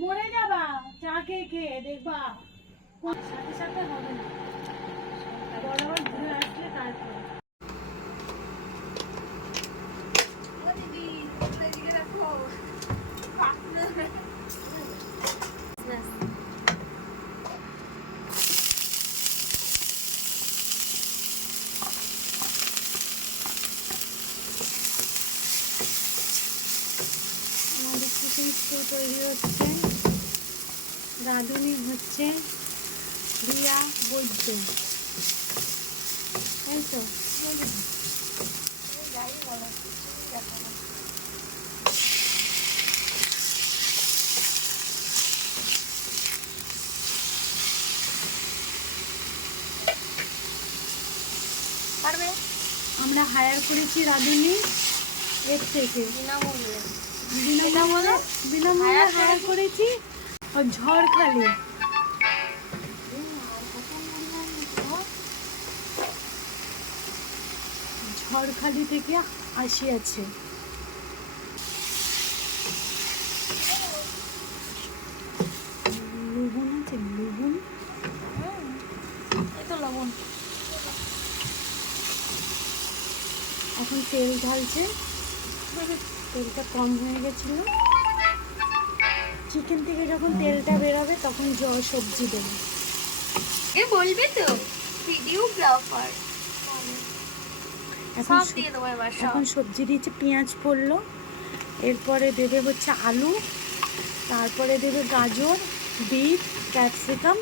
মরে যাবা চা খেয়ে খেয়ে দেখবা সাথে সাথে হবে না, বরাবর ঘুরে আসলে তারপর। আমাদের চিকেন স্টু তৈরি হচ্ছে, রাঁধুনি হচ্ছে রিয়া বৈদ্য, তাই তো? পারবে? আমরা হায়ার করেছি রাঁধুনি এর থেকে, বিনামূল্যে হায়ার করেছি ঝড়খালি। ঝড়খালি থেকে আসিয়াছে। লবণ আছে, লবণ, এই তো লবণ। এখন তেল ঢালছে, তেলটা কম হয়ে গেছিল। চিকেন থেকে যখন তেলটা বেরোবে তখন সবজি দেবে। এ বলবে তো ভিডিওগ্রাফার। সব দিয়ে দেবো এবার। এখন সবজি দিয়েছে, পেঁয়াজ পড়লো, এরপরে দেবে হচ্ছে আলু, তারপরে দেবে গাজর, বিট, ক্যাপসিকাম,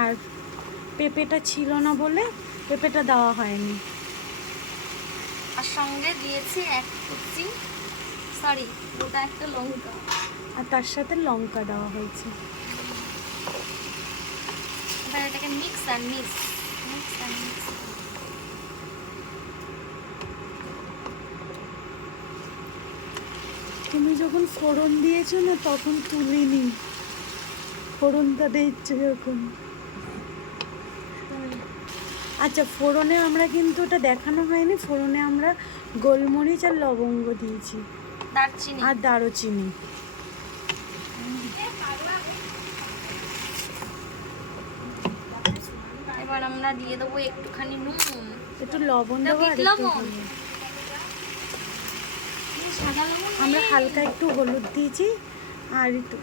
আর পেঁপেটা ছিল না বলে পেঁপেটা দেওয়া হয়নি। আর সঙ্গে দিয়েছি এক কুচি, সরি ওটা একটা লঙ্কা, আর তার সাথে লঙ্কা দেওয়া হয়েছে। এবার এটাকে মিক্স অ্যান্ড মিক্স। তুমি যখন ফোড়ন দিয়েছো না তখন তুলিনি, ফোড়নটা দিচ্ছে যখন। আচ্ছা, ফোড়নে আমরা কিন্তু ওটা দেখানো হয়নি, ফোড়নে আমরা গোলমরিচ আর লবঙ্গ দিয়েছি, দারচিনি আর দারুচিনি। এবার আমরা দিয়ে দেবো একটুখানি নুন, একটু লবণ দেবো, আর একটু লবণ, হলুদ। সাদা লবণ আমরা হালকা একটু হলুদ দিয়েছি, আর একটু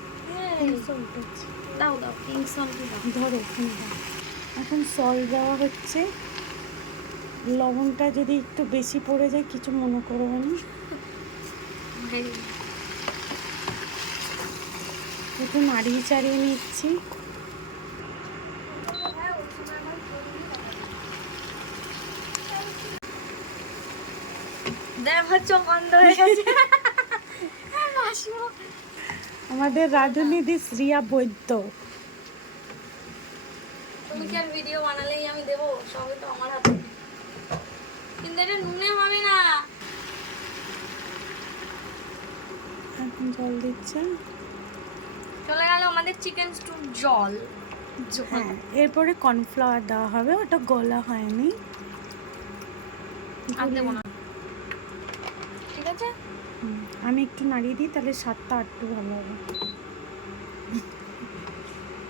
দাও দাও পিঙ্ক সল্ট দাও। ধরো ফোনটা। এখন সল্ট দেওয়া হচ্ছে, লবণটা যদি একটু বেশি পড়ে যায় কিছু মনে করবে না। একটু নাড়িয়ে চাড়িয়ে নিচ্ছি। দেখো চোখ বন্ধ হয়ে গেছে। আমাদের রাঁধুনি দিস রিয়া বৈদ্য। তুমি কি আর ভিডিও বানালেই আমি দেবো? সবই তো আমার হাতে, কিন্তু এটা নুনে হবে না। এখন জল দিচ্ছে। চলে গেল আমাদের চিকেন স্টু জল। হ্যাঁ, এরপরে কর্নফ্লাওয়ার দেওয়া হবে, ওটা গলা হয়নি। আর দেবো না, ঠিক আছে? আমি একটু নাড়িয়ে দিই, তাহলে স্বাদটা একটু ভালো হবে।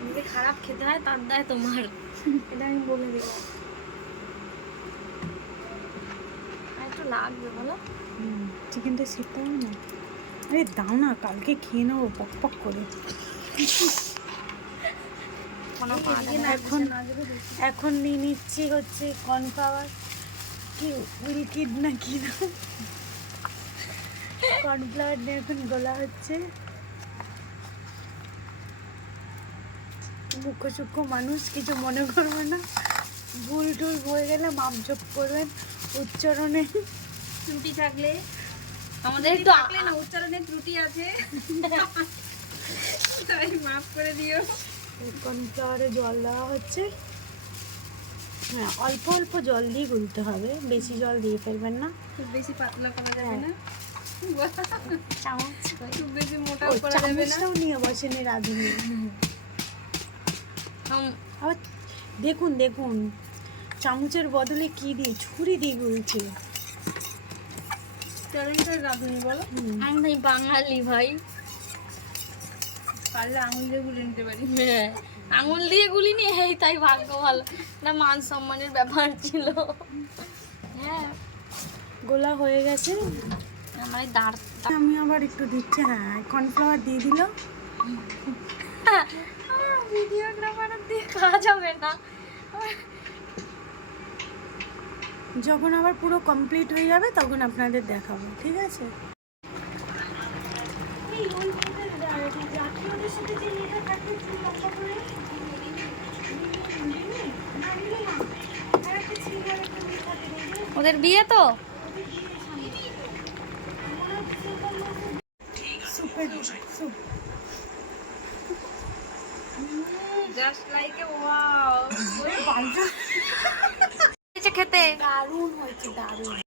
যদি খারাপ খেতে হয় তার দায় তোমার, এটা আমি বলে দেব। আর একটু লাগবে বলো। চিকেনটা সিদ্ধ হবে না? আরে দাও না, কালকে খেয়ে নেবো পক পক করে। এখন নিয়ে নিচ্ছি হচ্ছে কর্নফ্লাওয়ার, কি উইলকিড না কি না, কর্নফ্লাওয়ার নিয়ে এখন গোলা হচ্ছে। মুখ্য সূক্ষ্ম মানুষ, কিছু মনে করবে না, ভুল টুল হয়ে গেলে মাপজোপ করবেন উচ্চারণে ত্রুটি থাকলে। আমাদের তো না উচ্চারণে ত্রুটি আছে, তাই মাফ করে দিও। কর্নফ্লাওয়ারে জল দেওয়া হচ্ছে। হ্যাঁ, অল্প অল্প জল দিয়ে গুলতে হবে, বেশি জল দিয়ে ফেলবেন না, খুব বেশি পাতলা করা যাবে না, চামচ খুব বেশি মোটা করা যাবে না। চামচটাও নিয়ে বসেন রাঁধুনি। আবার দেখুন দেখুন, চামচের বদলে কি দিয়ে, ছুরি দিয়ে গুলছে। ট্যালেন্টেড রাঁধুনি বলো, আমি বাঙালি ভাই। পারলে আঙুল দিয়ে গুলে নিতে পারি। হ্যাঁ, আঙুল দিয়ে গুলিনি, এই তাই ভাগ্য ভালো না, মান সম্মানের ব্যাপার ছিল। হ্যাঁ, গোলা হয়ে গেছে। আমার দাঁড় আমি আবার একটু দিচ্ছি, হ্যাঁ কর্নফ্লাওয়ার দিয়ে দিল। ভিডিওগ্রাফার দিয়ে খাওয়া যাবে না। যখন আবার পুরো কমপ্লিট হয়ে যাবে তখন আপনাদের দেখাবো, ঠিক আছে? ওদের বিয়ে তো সুপের সুপ। Just like a wow. খেতে দারুণ হয়েছে, দারুণ।